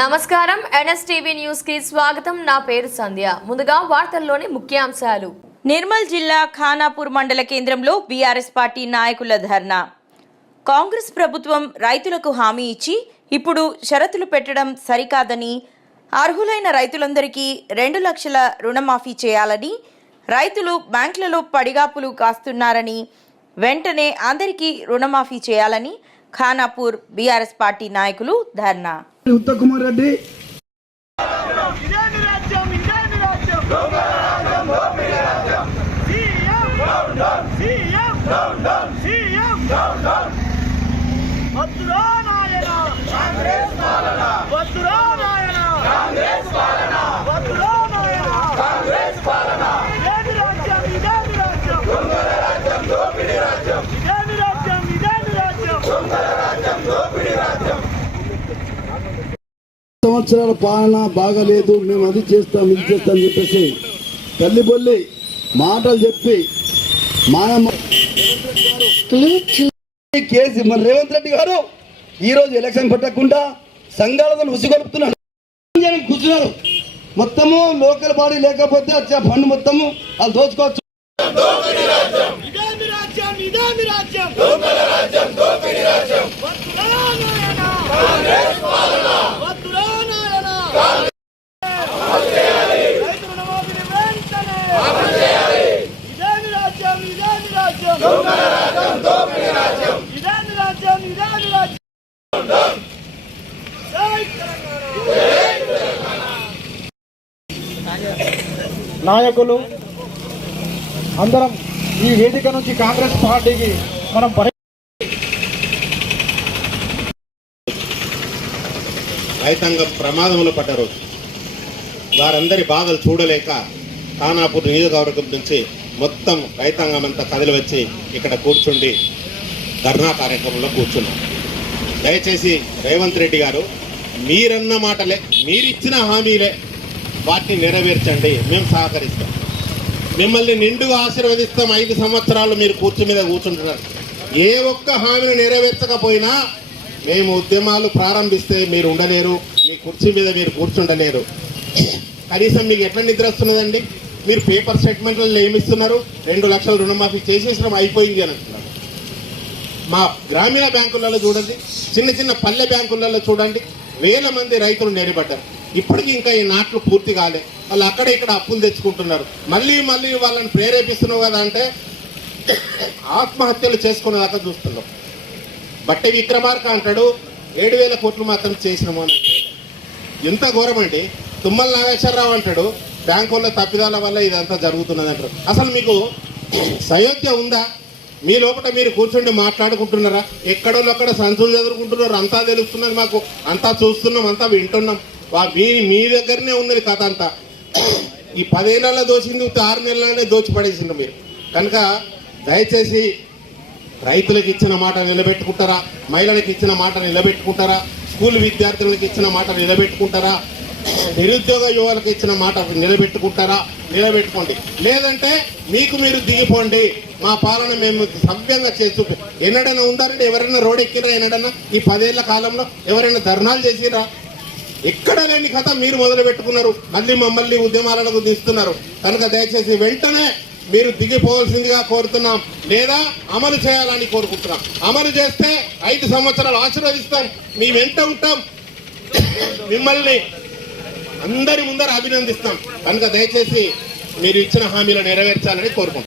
నమస్కారం. ఎన్ఎస్టీవీ న్యూస్కి స్వాగతం. నా పేరు సంధ్య. ముందుగా వార్తల్లోని ముఖ్యాంశాలు. నిర్మల్ జిల్లా ఖానాపూర్ మండల కేంద్రంలో బీఆర్ఎస్ పార్టీ నాయకుల ధర్నా. కాంగ్రెస్ ప్రభుత్వం రైతులకు హామీ ఇచ్చి ఇప్పుడు షరతులు పెట్టడం సరికాదని అర్హులైన రైతులందరికీ రెండు లక్షల రుణమాఫీ చేయాలని రైతులు బ్యాంకులలో పడిగాపులు కాస్తున్నారని వెంటనే అందరికీ రుణమాఫీ చేయాలని ఖానాపూర్ బీఆర్ఎస్ పార్టీ నాయకులు ధర్నా. ఉత్తమ్ కుమార్ రెడ్డి. ఇదేమి రాజ్యం ఇదేమి రాజ్యం సీఎం సీఎం సీఎం వద్దురా నాయన కాంగ్రెస్ పాలన కాంగ్రెస్ పాలన. సంవత్సరాల పాలన బాగలేదు మేము అది చేస్తాం ఇది చేస్తాం అని చెప్పేసి తల్లి బొల్లి మాటలు చెప్పి మాయమ్మ కేసీ మన రేవంత్ రెడ్డి గారు ఈ రోజు ఎలక్షన్ పెట్టకుండా సంఘాలను ఉసిగొలుపుతున్నారు కూర్చున్నారు. మొత్తము లోకల్ బాడీ లేకపోతే వచ్చే ఫండ్ మొత్తము వాళ్ళు దోచుకోవచ్చు. నాయకులు అందరం ఈ వేదిక నుంచి కాంగ్రెస్ పార్టీకి మనం పరి రైతాంగం ప్రమాదంలో పడ్డారు వారందరి బాధలు చూడలేక ఖానాపూర్ నియోజకవర్గం నుంచి మొత్తం రైతాంగం అంతా కదిలి వచ్చి ఇక్కడ కూర్చుండి ధర్నా కార్యక్రమంలో కూర్చున్నాం. దయచేసి రేవంత్ రెడ్డి గారు మీరన్న మాటలే మీరిచ్చిన హామీలే వాటిని నెరవేర్చండి. మేము సహకరిస్తాం. మిమ్మల్ని నిండుగా ఆశీర్వదిస్తాం. ఐదు సంవత్సరాలు మీరు కూర్చు మీద కూర్చుంటున్నారు. ఏ ఒక్క హామీని నెరవేర్చకపోయినా మేము ఉద్యమాలు ప్రారంభిస్తే మీరు ఉండలేరు. మీ కుర్చీ మీద మీరు కూర్చుండలేరు. కనీసం మీకు ఎట్లా నిద్ర వస్తున్నదండి? మీరు పేపర్ స్టేట్మెంట్లలో ఏమిస్తున్నారు రెండు లక్షల రుణమాఫీ చేసేసిన అయిపోయింది అని అంటున్నారు. మా గ్రామీణ బ్యాంకులలో చూడండి. చిన్న చిన్న పల్లె బ్యాంకులలో చూడండి. వేల మంది రైతులు నేరబడ్డారు ఇప్పటికీ ఇంకా ఈ నాట్లు పూర్తి కాలే. వాళ్ళు అక్కడ ఇక్కడ అప్పులు తెచ్చుకుంటున్నారు. మళ్ళీ మళ్ళీ వాళ్ళని ప్రేరేపిస్తున్నావు కదా అంటే ఆత్మహత్యలు చేసుకునేదాకా చూస్తున్నాం. బట్టే విక్రమార్క అంటాడు ఏడు వేల కోట్లు మాత్రం చేసినాము అని ఎంత ఘోరం అండి. తుమ్మల నాగేశ్వరరావు అంటాడు బ్యాంకుల్లో తప్పిదాల వల్ల ఇదంతా జరుగుతున్నది అంటారు అసలు మీకు సయోధ్య ఉందా? మీ లోపల మీరు కూర్చుండి మాట్లాడుకుంటున్నారా? ఎక్కడో అక్కడ సంచులు చదువుకుంటున్నారు అంతా తెలుస్తున్నది మాకు. అంతా చూస్తున్నాం అంతా వింటున్నాం. మీ మీ దగ్గరనే ఉన్నది కథ అంతా. ఈ పదేళ్ళలో దోచింది ఆరు నెలలనే దోచి పడేసిండ్రు మీరు. కనుక దయచేసి రైతులకు ఇచ్చిన మాట నిలబెట్టుకుంటారా? మహిళలకు ఇచ్చిన మాట నిలబెట్టుకుంటారా? స్కూల్ విద్యార్థులకు ఇచ్చిన మాట నిలబెట్టుకుంటారా? నిరుద్యోగ యువలకు ఇచ్చిన మాట నిలబెట్టుకుంటారా? నిలబెట్టుకోండి. లేదంటే మీకు మీరు దిగిపోండి. మా పాలన మేము సభ్యంగా చేస్తూ ఎన్నడైనా ఉండాలంటే ఎవరైనా రోడ్ ఎక్కిరా ఎన్నడైనా? ఈ పదేళ్ళ కాలంలో ఎవరైనా ధర్నాలు చేసిరా ఎక్కడ లేని కథ మీరు మొదలు పెట్టుకున్నారు. మళ్ళీ మమ్మల్ని ఉద్యమాలకు తీస్తున్నారు. కనుక దయచేసి వెంటనే మీరు దిగిపోవాల్సిందిగా కోరుతున్నాం. లేదా అమలు చేయాలని కోరుకుంటున్నాం. అమలు చేస్తే ఐదు సంవత్సరాలు ఆశీర్వదిస్తాం. మీ వెంట ఉంటాం. మిమ్మల్ని అందరి ముందర అభినందిస్తాం. కనుక దయచేసి మీరు ఇచ్చిన హామీలు నెరవేర్చాలని కోరుకుంటున్నాం.